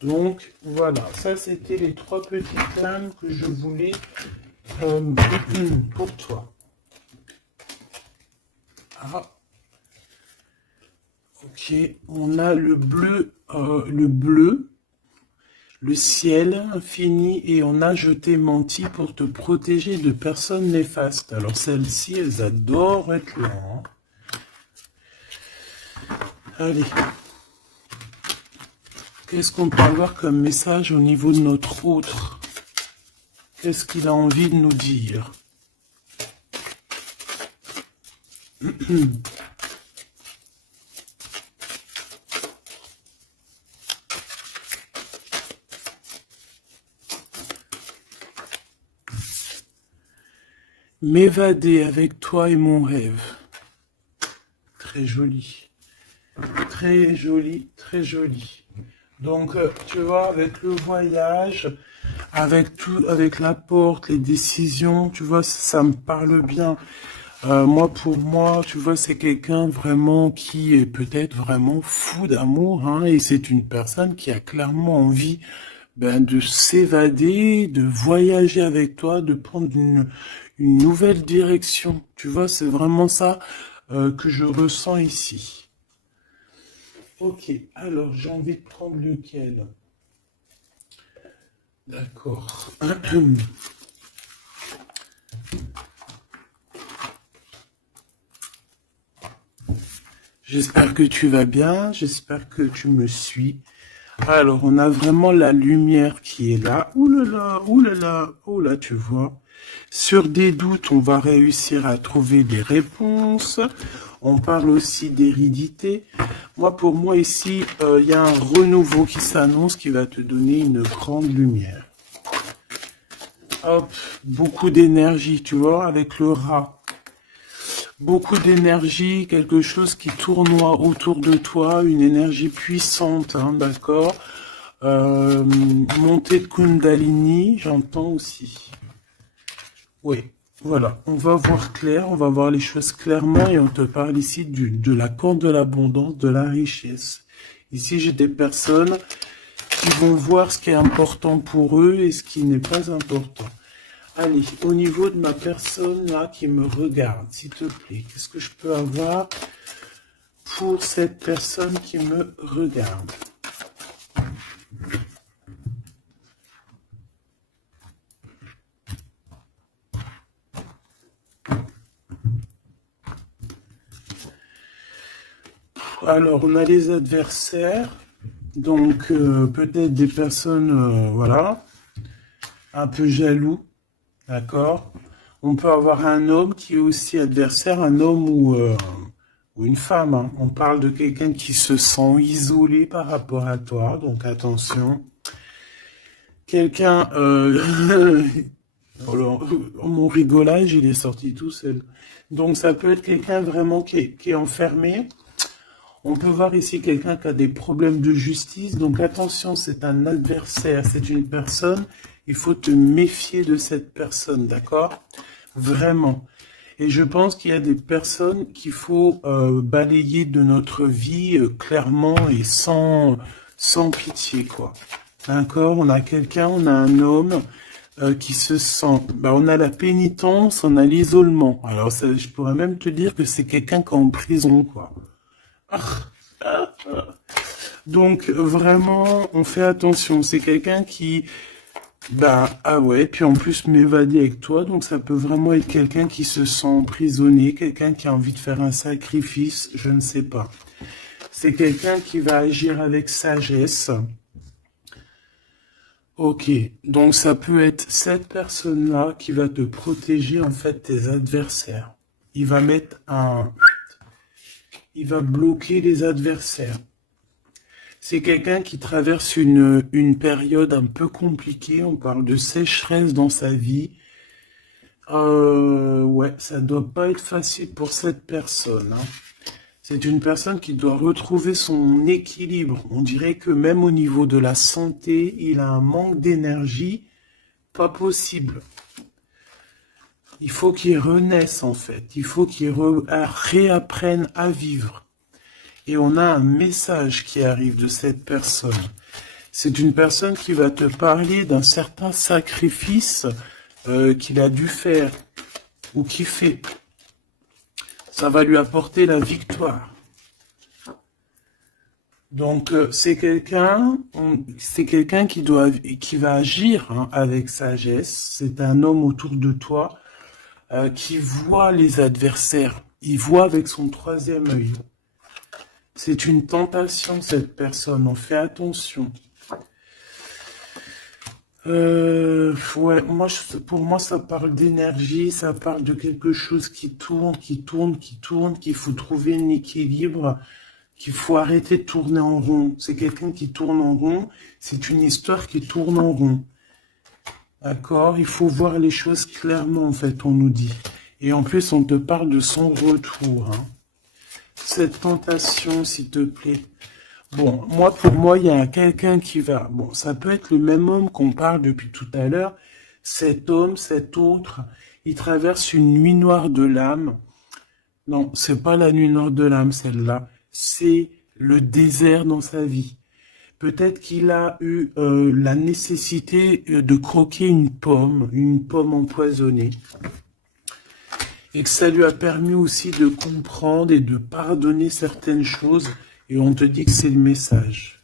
Donc, voilà, ça c'était les 3 petites lames que je voulais pour toi. Ah, ok, on a le bleu, le ciel infini, et on a je t'ai menti pour te protéger de personnes néfastes. Alors celles-ci, elles adorent être là. Hein. Allez. Qu'est-ce qu'on peut avoir comme message au niveau de notre autre? Qu'est-ce qu'il a envie de nous dire? M'évader avec toi est mon rêve. Très joli. Très joli, très joli. Donc, tu vois, avec le voyage, avec tout, avec la porte, les décisions, tu vois, ça me parle bien. Moi, pour moi, tu vois, c'est quelqu'un vraiment qui est peut-être vraiment fou d'amour, hein, et c'est une personne qui a clairement envie de s'évader, de voyager avec toi, de prendre une nouvelle direction. Tu vois, c'est vraiment ça que je ressens ici. Ok, alors j'ai envie de prendre lequel? D'accord. J'espère que tu vas bien, j'espère que tu me suis. Alors, on a vraiment la lumière qui est là. Ouh là là, ouh là là, ouh là, tu vois. Sur des doutes, on va réussir à trouver des réponses. On parle aussi d'hérédité. Moi, pour moi, ici, il y a un renouveau qui s'annonce qui va te donner une grande lumière. Hop, beaucoup d'énergie, tu vois, avec le rat. Beaucoup d'énergie, quelque chose qui tournoie autour de toi, une énergie puissante, hein, d'accord. Montée de Kundalini, j'entends aussi. Oui, voilà, on va voir clair, on va voir les choses clairement et on te parle ici de la corde de l'abondance, de la richesse. Ici, j'ai des personnes qui vont voir ce qui est important pour eux et ce qui n'est pas important. Allez, au niveau de ma personne là qui me regarde, s'il te plaît, qu'est-ce que je peux avoir pour cette personne qui me regarde? Alors, on a les adversaires, donc peut-être des personnes, voilà, un peu jaloux, d'accord? On peut avoir un homme qui est aussi adversaire, un homme ou une femme. Hein. On parle de quelqu'un qui se sent isolé par rapport à toi, donc attention. Quelqu'un... alors, mon rigolage, il est sorti tout seul. Donc ça peut être quelqu'un vraiment qui est enfermé. On peut voir ici quelqu'un qui a des problèmes de justice. Donc attention, c'est un adversaire, c'est une personne. Il faut te méfier de cette personne, d'accord? Vraiment. Et je pense qu'il y a des personnes qu'il faut balayer de notre vie clairement et sans pitié, quoi. D'accord? On a quelqu'un, on a un homme qui se sent... on a la pénitence, on a l'isolement. Alors, ça, je pourrais même te dire que c'est quelqu'un qui est en prison, quoi. Donc, vraiment, on fait attention. C'est quelqu'un qui... ah ouais, puis en plus m'évader avec toi, donc ça peut vraiment être quelqu'un qui se sent emprisonné, quelqu'un qui a envie de faire un sacrifice, je ne sais pas. C'est quelqu'un qui va agir avec sagesse. Ok, donc ça peut être cette personne-là qui va te protéger en fait tes adversaires. Il va mettre il va bloquer les adversaires. C'est quelqu'un qui traverse une période un peu compliquée. On parle de sécheresse dans sa vie. Ouais, ça doit pas être facile pour cette personne. Hein. C'est une personne qui doit retrouver son équilibre. On dirait que même au niveau de la santé, il a un manque d'énergie pas possible. Il faut qu'il renaisse en fait. Il faut qu'il réapprenne à vivre. Et on a un message qui arrive de cette personne. C'est une personne qui va te parler d'un certain sacrifice qu'il a dû faire ou qu'il fait. Ça va lui apporter la victoire. Donc, c'est quelqu'un qui va agir hein, avec sagesse. C'est un homme autour de toi qui voit les adversaires. Il voit avec son troisième œil. C'est une tentation, cette personne. On fait attention. Ouais, pour moi, ça parle d'énergie, ça parle de quelque chose qui tourne, qu'il faut trouver un équilibre, qu'il faut arrêter de tourner en rond. C'est quelqu'un qui tourne en rond, c'est une histoire qui tourne en rond. D'accord? Il faut voir les choses clairement, en fait, on nous dit. Et en plus, on te parle de son retour. Hein. Cette tentation, s'il te plaît. Bon, pour moi, il y a quelqu'un qui va... Bon, ça peut être le même homme qu'on parle depuis tout à l'heure. Cet homme, cet autre, il traverse une nuit noire de l'âme. Non, c'est pas la nuit noire de l'âme, celle-là. C'est le désert dans sa vie. Peut-être qu'il a eu la nécessité de croquer une pomme empoisonnée. Et que ça lui a permis aussi de comprendre et de pardonner certaines choses. Et on te dit que c'est le message.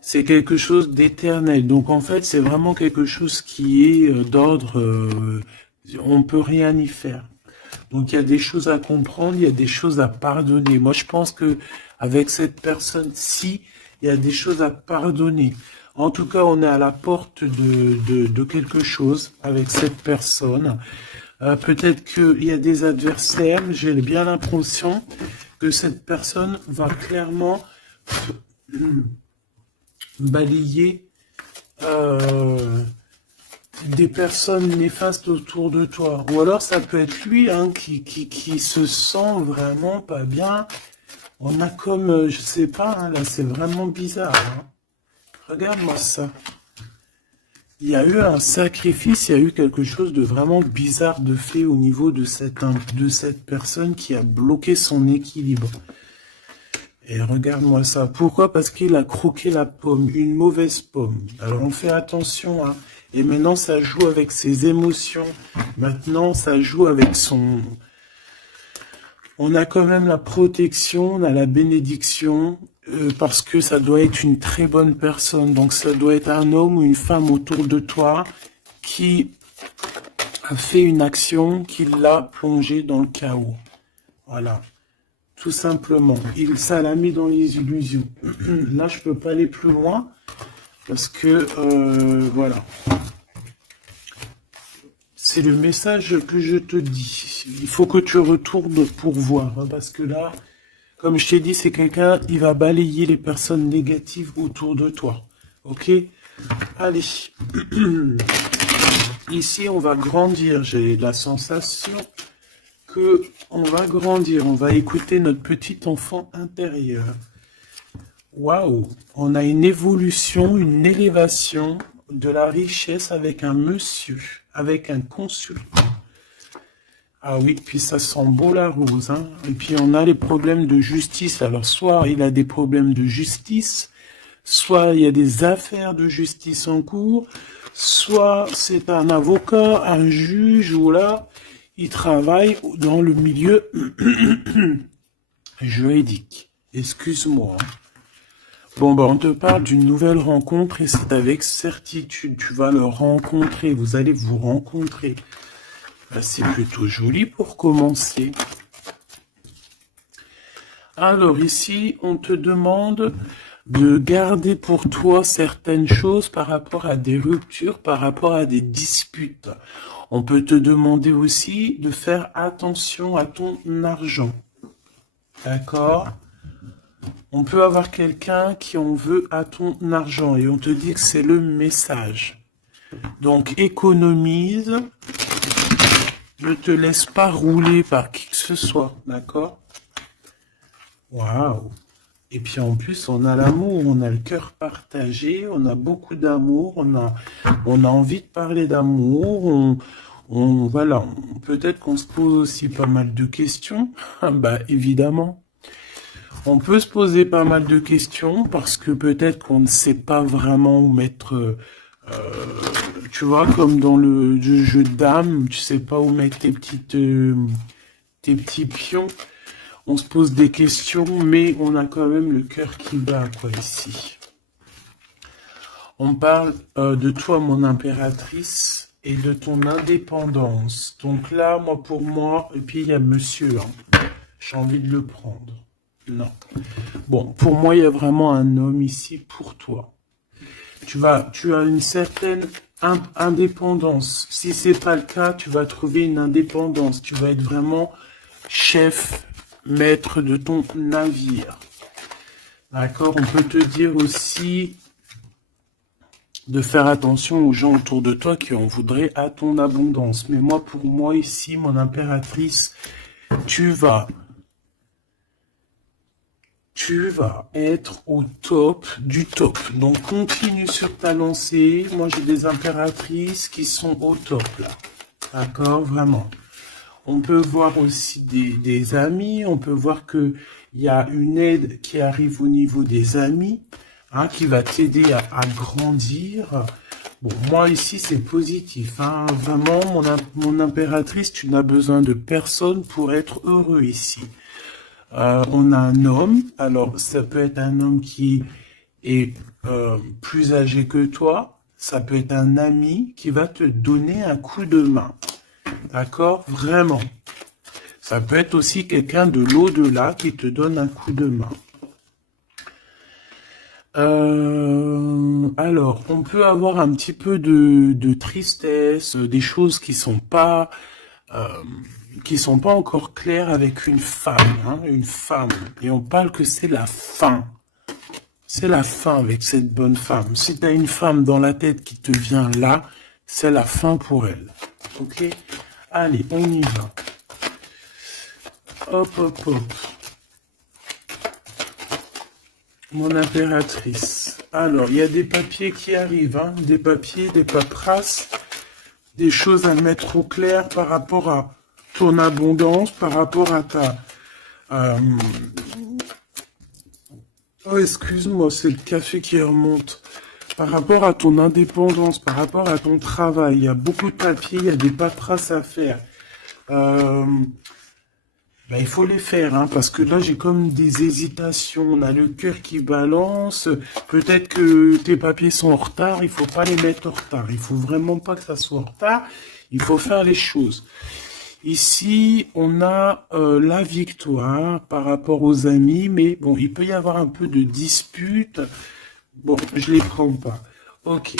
C'est quelque chose d'éternel. Donc en fait, c'est vraiment quelque chose qui est d'ordre... on peut rien y faire. Donc il y a des choses à comprendre, il y a des choses à pardonner. Moi, je pense que avec cette personne-ci, il y a des choses à pardonner. En tout cas, on est à la porte de quelque chose avec cette personne. Peut-être qu'il y a des adversaires, j'ai bien l'impression que cette personne va clairement balayer des personnes néfastes autour de toi. Ou alors ça peut être lui hein, qui se sent vraiment pas bien. On a comme, je sais pas, hein, là c'est vraiment bizarre. Hein. Regarde-moi ça. Il y a eu un sacrifice, il y a eu quelque chose de vraiment bizarre de fait au niveau de cette personne qui a bloqué son équilibre. Et regarde-moi ça. Pourquoi? Parce qu'il a croqué la pomme, une mauvaise pomme. Alors on fait attention, hein. Et maintenant ça joue avec ses émotions. Maintenant ça joue avec son... On a quand même la protection, on a la bénédiction, parce que ça doit être une très bonne personne. Donc ça doit être un homme ou une femme autour de toi qui a fait une action qui l'a plongé dans le chaos. Voilà. Tout simplement. Ça l'a mis dans les illusions. Là, je peux pas aller plus loin parce que, voilà. C'est le message que je te dis. Il faut que tu retournes pour voir. Hein, parce que là, comme je t'ai dit, c'est quelqu'un, il va balayer les personnes négatives autour de toi. Ok? Allez. Ici, on va grandir. J'ai la sensation que on va grandir. On va écouter notre petit enfant intérieur. Waouh! On a une évolution, une élévation de la richesse avec un monsieur, avec un consultant. Ah oui, puis ça sent beau la rose. Hein. Et puis on a les problèmes de justice. Alors soit il a des problèmes de justice, soit il y a des affaires de justice en cours, soit c'est un avocat, un juge, ou là, il travaille dans le milieu juridique. Excuse-moi. Bon, on te parle d'une nouvelle rencontre et c'est avec certitude. Tu vas le rencontrer, vous allez vous rencontrer. Ben, c'est plutôt joli pour commencer. Alors ici, on te demande de garder pour toi certaines choses par rapport à des ruptures, par rapport à des disputes. On peut te demander aussi de faire attention à ton argent. D'accord ? On peut avoir quelqu'un qui en veut à ton argent et on te dit que c'est le message. Donc économise, ne te laisse pas rouler par qui que ce soit, d'accord? Waouh! Et puis en plus, on a l'amour, on a le cœur partagé, on a beaucoup d'amour, on a envie de parler d'amour, voilà, peut-être qu'on se pose aussi pas mal de questions, bah évidemment. On peut se poser pas mal de questions parce que peut-être qu'on ne sait pas vraiment où mettre Tu vois, comme dans le jeu de dames, tu sais pas où mettre tes petits pions. On se pose des questions, mais on a quand même le cœur qui bat, quoi, ici. On parle de toi, mon impératrice, et de ton indépendance. Donc là, moi, pour moi, et puis il y a monsieur, hein. J'ai envie de le prendre. Non. Bon, pour moi, il y a vraiment un homme ici pour toi. Tu as une certaine indépendance. Si c'est pas le cas, tu vas trouver une indépendance. Tu vas être vraiment chef, maître de ton navire. D'accord? On peut te dire aussi de faire attention aux gens autour de toi qui en voudraient à ton abondance. Mais moi, pour moi, ici, mon impératrice, tu vas être au top du top. Donc, continue sur ta lancée. Moi, j'ai des impératrices qui sont au top, là. D'accord? Vraiment. On peut voir aussi des amis. On peut voir que il y a une aide qui arrive au niveau des amis, hein, qui va t'aider à grandir. Bon, moi, ici, c'est positif. Hein. Vraiment, mon impératrice, tu n'as besoin de personne pour être heureux ici. On a un homme, alors ça peut être un homme qui est plus âgé que toi, ça peut être un ami qui va te donner un coup de main, d'accord? Vraiment. Ça peut être aussi quelqu'un de l'au-delà qui te donne un coup de main. Alors, on peut avoir un petit peu de tristesse, des choses qui sont pas encore claires avec une femme, hein, une femme. Et on parle que c'est la fin. C'est la fin avec cette bonne femme. Si tu as une femme dans la tête qui te vient là, c'est la fin pour elle. Ok? Allez, on y va. Hop, hop, hop. Mon impératrice. Alors, il y a des papiers qui arrivent, hein, des papiers, des paperasses, des choses à mettre au clair par rapport à ton abondance, par rapport à ta... Oh, excuse-moi, c'est le café qui remonte. Par rapport à ton indépendance, par rapport à ton travail, il y a beaucoup de papiers, il y a des paperasses à faire. Il faut les faire, hein, parce que là, j'ai comme des hésitations. On a le cœur qui balance. Peut-être que tes papiers sont en retard. Il faut pas les mettre en retard. Il faut vraiment pas que ça soit en retard. Il faut faire les choses. Ici, on a la victoire par rapport aux amis. Mais bon, il peut y avoir un peu de dispute. Bon, je les prends pas. Ok.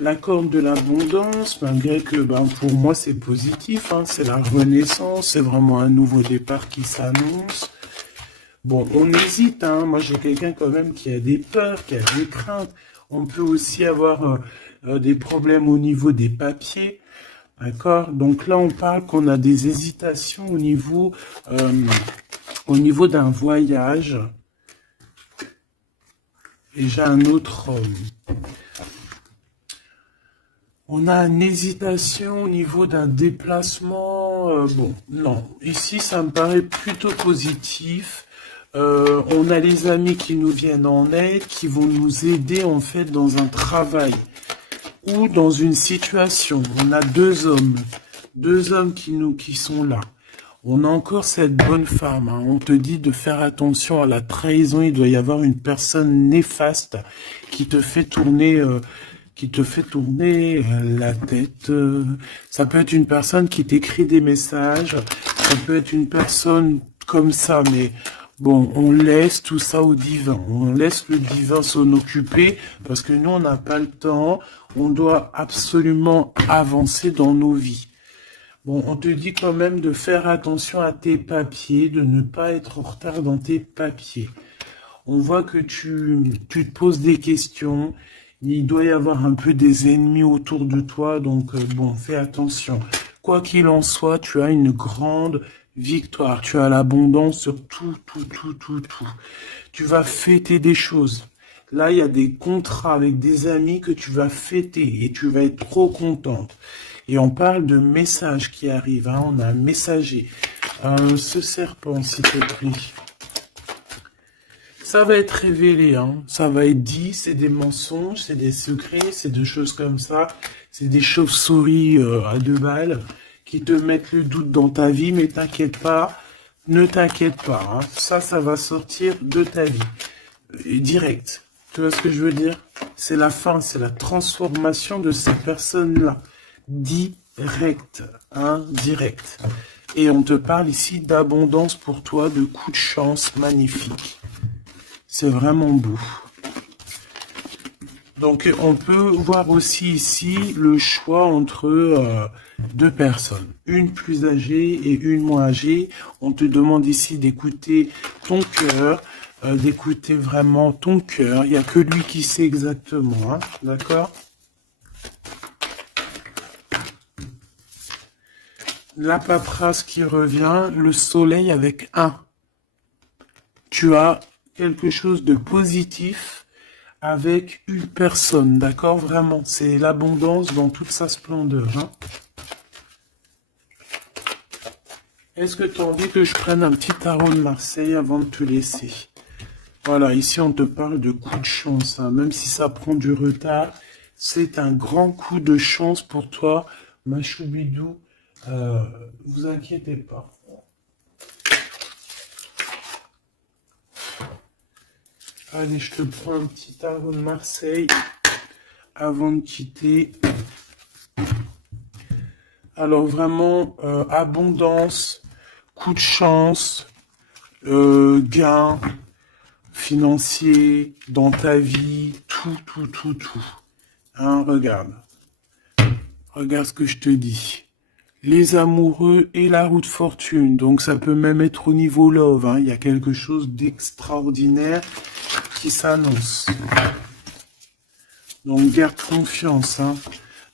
La corde de l'abondance, malgré que pour moi c'est positif, hein, c'est la renaissance, c'est vraiment un nouveau départ qui s'annonce. Bon, on hésite, hein, moi j'ai quelqu'un quand même qui a des peurs, qui a des craintes. On peut aussi avoir des problèmes au niveau des papiers, d'accord? Donc là on parle qu'on a des hésitations au niveau d'un voyage. Et j'ai un autre... On a une hésitation au niveau d'un déplacement. Bon, non. Ici, ça me paraît plutôt positif. On a les amis qui nous viennent en aide, qui vont nous aider en fait dans un travail ou dans une situation. On a deux hommes qui sont là. On a encore cette bonne femme. Hein. On te dit de faire attention à la trahison. Il doit y avoir une personne néfaste qui te fait tourner... la tête. Ça peut être une personne qui t'écrit des messages, ça peut être une personne comme ça, mais bon, on laisse tout ça au divin. On laisse le divin s'en occuper, parce que nous, on n'a pas le temps. On doit absolument avancer dans nos vies. Bon, on te dit quand même de faire attention à tes papiers, de ne pas être en retard dans tes papiers. On voit que tu te poses des questions. Il doit y avoir un peu des ennemis autour de toi, donc bon, fais attention. Quoi qu'il en soit, tu as une grande victoire. Tu as l'abondance sur tout. Tu vas fêter des choses. Là, il y a des contrats avec des amis que tu vas fêter et tu vas être trop contente. Et on parle de messages qui arrivent. Hein. On a un messager. Ce serpent, s'il te plaît. Ça va être révélé, hein. Ça va être dit, c'est des mensonges, c'est des secrets, c'est des choses comme ça. C'est des chauves-souris à 2 balles qui te mettent le doute dans ta vie, mais t'inquiète pas, ne t'inquiète pas, hein. Ça va sortir de ta vie. Et direct. Tu vois ce que je veux dire? C'est la fin, c'est la transformation de ces personnes-là. Direct, hein, direct. Et on te parle ici d'abondance pour toi, de coups de chance magnifiques. C'est vraiment beau. Donc, on peut voir aussi ici le choix entre 2 personnes. Une plus âgée et une moins âgée. On te demande ici d'écouter ton cœur, d'écouter vraiment ton cœur. Il n'y a que lui qui sait exactement, hein, d'accord? La paperasse qui revient, le soleil avec 1. Tu as quelque chose de positif avec une personne, d'accord? Vraiment, c'est l'abondance dans toute sa splendeur, hein. Est-ce que tu as envie que je prenne un petit tarot de Marseille avant de te laisser? Voilà, ici on te parle de coup de chance, hein. Même si ça prend du retard, c'est un grand coup de chance pour toi, ma choubidou. Vous inquiétez pas. Allez, je te prends un petit tarot de Marseille avant de quitter. Alors vraiment, abondance, coup de chance, gain financier dans ta vie, tout. Hein, regarde. Regarde ce que je te dis. Les amoureux et la roue de fortune. Donc ça peut même être au niveau love, hein. Il y a quelque chose d'extraordinaire qui s'annonce. Donc garde confiance, hein.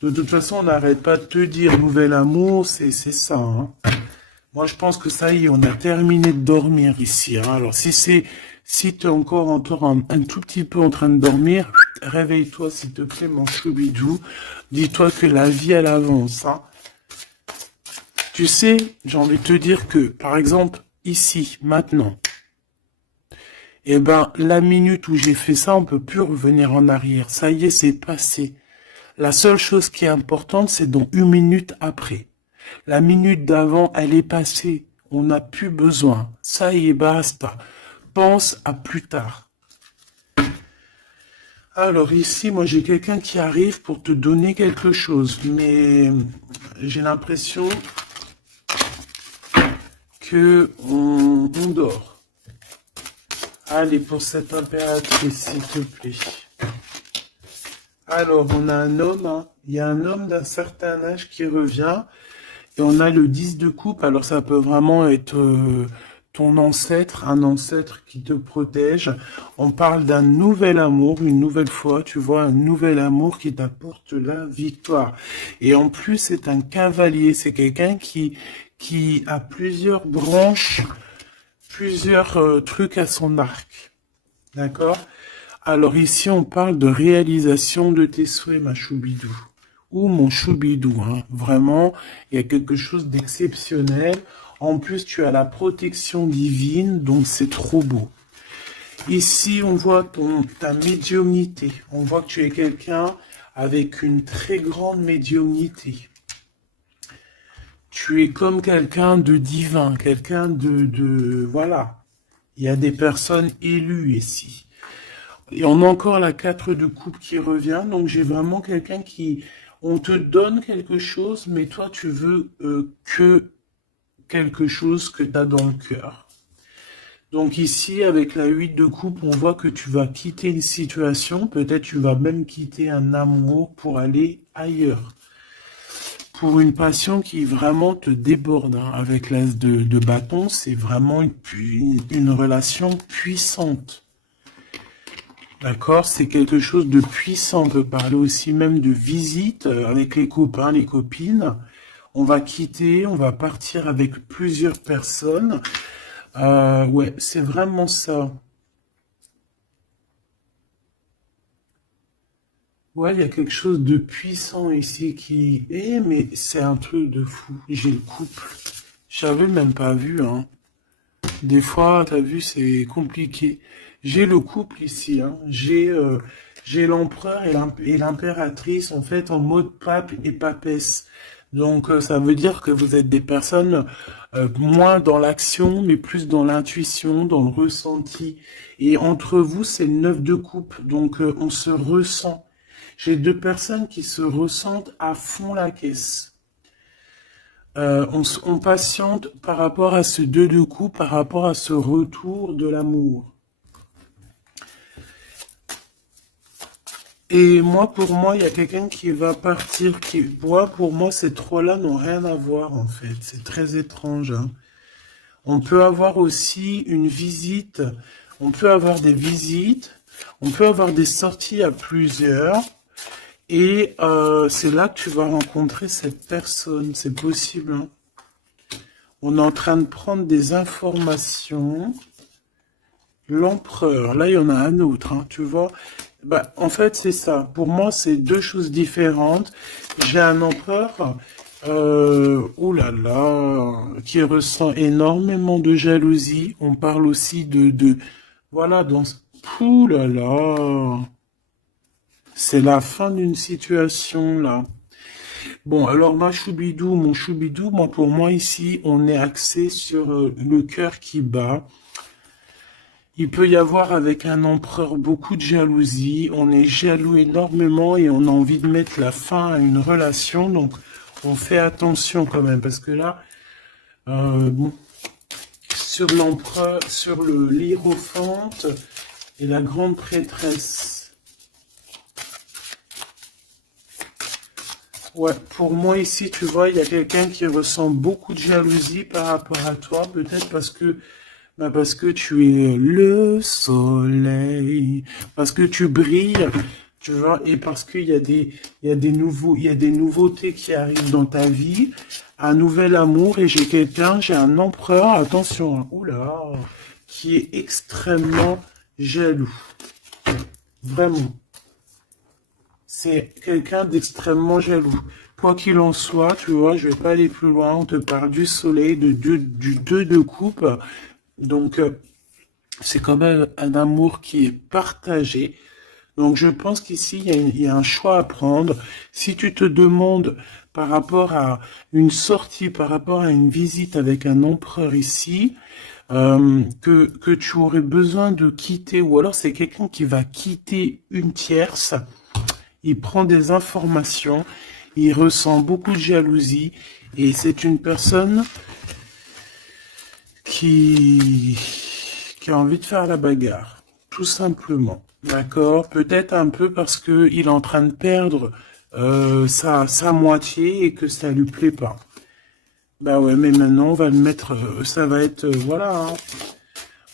De toute façon, on n'arrête pas de te dire nouvel amour, c'est ça, hein. Moi, je pense que ça y est, on a terminé de dormir ici, hein. Alors, si tu es encore un tout petit peu en train de dormir, réveille-toi, s'il te plaît, mon choubidou. Dis-toi que la vie, elle avance, hein. Tu sais, j'ai envie de te dire que, par exemple, ici, maintenant, eh ben, la minute où j'ai fait ça, on peut plus revenir en arrière. Ça y est, c'est passé. La seule chose qui est importante, c'est dans 1 minute après. La minute d'avant, elle est passée. On n'a plus besoin. Ça y est, basta. Pense à plus tard. Alors ici, moi j'ai quelqu'un qui arrive pour te donner quelque chose, mais j'ai l'impression que on dort. Allez, pour cette impératrice, s'il te plaît. Alors, on a un homme, hein. Il y a un homme d'un certain âge qui revient, et on a le 10 de coupe. Alors, ça peut vraiment être ton ancêtre, un ancêtre qui te protège. On parle d'un nouvel amour, une nouvelle fois, tu vois, un nouvel amour qui t'apporte la victoire. Et en plus, c'est un cavalier, c'est quelqu'un qui a plusieurs branches, plusieurs trucs à son arc. D'accord? Alors ici, on parle de réalisation de tes souhaits, ma choubidou. Ou mon choubidou, hein. Vraiment, il y a quelque chose d'exceptionnel. En plus, tu as la protection divine, donc c'est trop beau. Ici, on voit ta médiumnité. On voit que tu es quelqu'un avec une très grande médiumnité. Tu es comme quelqu'un de divin, quelqu'un voilà. Il y a des personnes élues ici. Et on a encore la 4 de coupe qui revient. Donc j'ai vraiment quelqu'un on te donne quelque chose, mais toi tu veux que quelque chose que tu as dans le cœur. Donc ici, avec la 8 de coupe, on voit que tu vas quitter une situation. Peut-être tu vas même quitter un amour pour aller ailleurs. Pour une passion qui vraiment te déborde, hein. Avec l'as de bâton, c'est vraiment une relation puissante. D'accord? C'est quelque chose de puissant. On peut parler aussi même de visite avec les copains, les copines. On va quitter, on va partir avec plusieurs personnes. Ouais, c'est vraiment ça. Ouais, il y a quelque chose de puissant ici qui... mais c'est un truc de fou. J'ai le couple. J'avais même pas vu, hein. Des fois, t'as vu, c'est compliqué. J'ai le couple ici, hein. J'ai l'empereur et l'impératrice, en fait, en mode pape et papesse. Donc, ça veut dire que vous êtes des personnes moins dans l'action, mais plus dans l'intuition, dans le ressenti. Et entre vous, c'est le 9 de coupe. Donc, on se ressent. J'ai deux personnes qui se ressentent à fond la caisse. On patiente par rapport à ce 2 de coupe, par rapport à ce retour de l'amour. Et moi, pour moi, il y a quelqu'un qui va partir, pour moi, ces trois-là n'ont rien à voir, en fait. C'est très étrange, hein. On peut avoir aussi une visite, on peut avoir des visites, on peut avoir des sorties à plusieurs, et c'est là que tu vas rencontrer cette personne, c'est possible, hein. On est en train de prendre des informations. L'empereur, là il y en a un autre, hein, tu vois. Bah, en fait, c'est ça. Pour moi, c'est deux choses différentes. J'ai un empereur, oh là là, qui ressent énormément de jalousie. On parle aussi voilà, ouh là là, c'est la fin d'une situation, là. Bon, alors mon choubidou, moi, pour moi, ici, on est axé sur le cœur qui bat. Il peut y avoir avec un empereur beaucoup de jalousie, on est jaloux énormément et on a envie de mettre la fin à une relation, donc on fait attention quand même, parce que là, bon, sur l'empereur, sur le l'hiérophante et la grande prêtresse. Ouais, pour moi ici, tu vois, il y a quelqu'un qui ressent beaucoup de jalousie par rapport à toi, peut-être parce que tu es le soleil, parce que tu brilles, tu vois, et parce il y a des nouveautés qui arrivent dans ta vie, un nouvel amour, et j'ai un empereur, attention, hein, oula, qui est extrêmement jaloux, vraiment. C'est quelqu'un d'extrêmement jaloux. Quoi qu'il en soit, tu vois, je vais pas aller plus loin, on te parle du soleil, du 2 de coupe, donc, c'est quand même un amour qui est partagé. Donc, je pense qu'ici, il y a un choix à prendre. Si tu te demandes par rapport à une sortie, par rapport à une visite avec un empereur ici, que tu aurais besoin de quitter, ou alors c'est quelqu'un qui va quitter une tierce, il prend des informations, il ressent beaucoup de jalousie, et c'est une personne qui a envie de faire la bagarre, tout simplement. D'accord? Peut-être un peu parce que il est en train de perdre sa moitié et que ça lui plaît pas. Bah ouais, mais maintenant on va le mettre, ça va être, voilà, hein.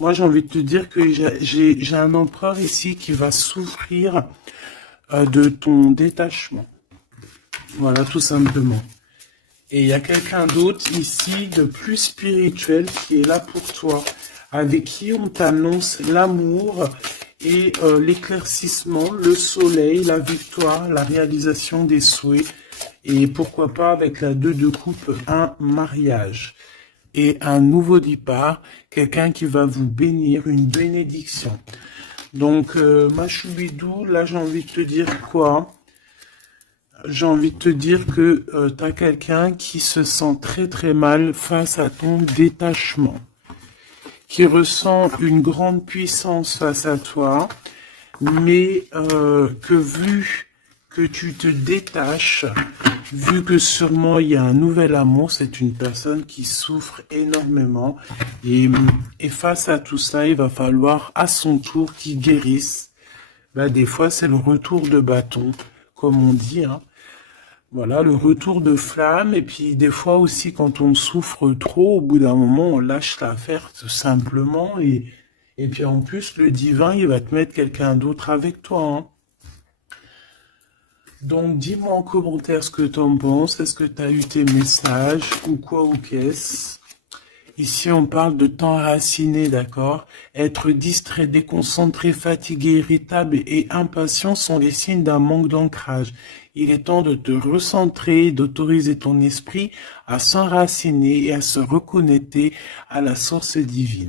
Moi j'ai envie de te dire que j'ai un empereur ici qui va souffrir de ton détachement. Voilà, tout simplement. Et il y a quelqu'un d'autre ici de plus spirituel qui est là pour toi, avec qui on t'annonce l'amour et l'éclaircissement, le soleil, la victoire, la réalisation des souhaits. Et pourquoi pas avec la 2 de coupe, un mariage. Et un nouveau départ, quelqu'un qui va vous bénir, une bénédiction. Donc, ma choubidou, là j'ai envie de te dire quoi? J'ai envie de te dire que tu as quelqu'un qui se sent très très mal face à ton détachement, qui ressent une grande puissance face à toi, mais que vu que tu te détaches, vu que sûrement il y a un nouvel amour, c'est une personne qui souffre énormément, et face à tout ça, il va falloir à son tour qu'il guérisse. Bah, des fois, c'est le retour de bâton, comme on dit, hein. Voilà, le retour de flamme, et puis des fois aussi quand on souffre trop, au bout d'un moment, on lâche l'affaire tout simplement, et puis en plus, le divin, il va te mettre quelqu'un d'autre avec toi, hein. Donc dis-moi en commentaire ce que t'en penses, est-ce que t'as eu tes messages, ou quoi ou qu'est-ce? Ici, on parle de temps raciné, d'accord? Être distrait, déconcentré, fatigué, irritable et impatient sont les signes d'un manque d'ancrage. Il est temps de te recentrer, d'autoriser ton esprit à s'enraciner et à se reconnecter à la source divine.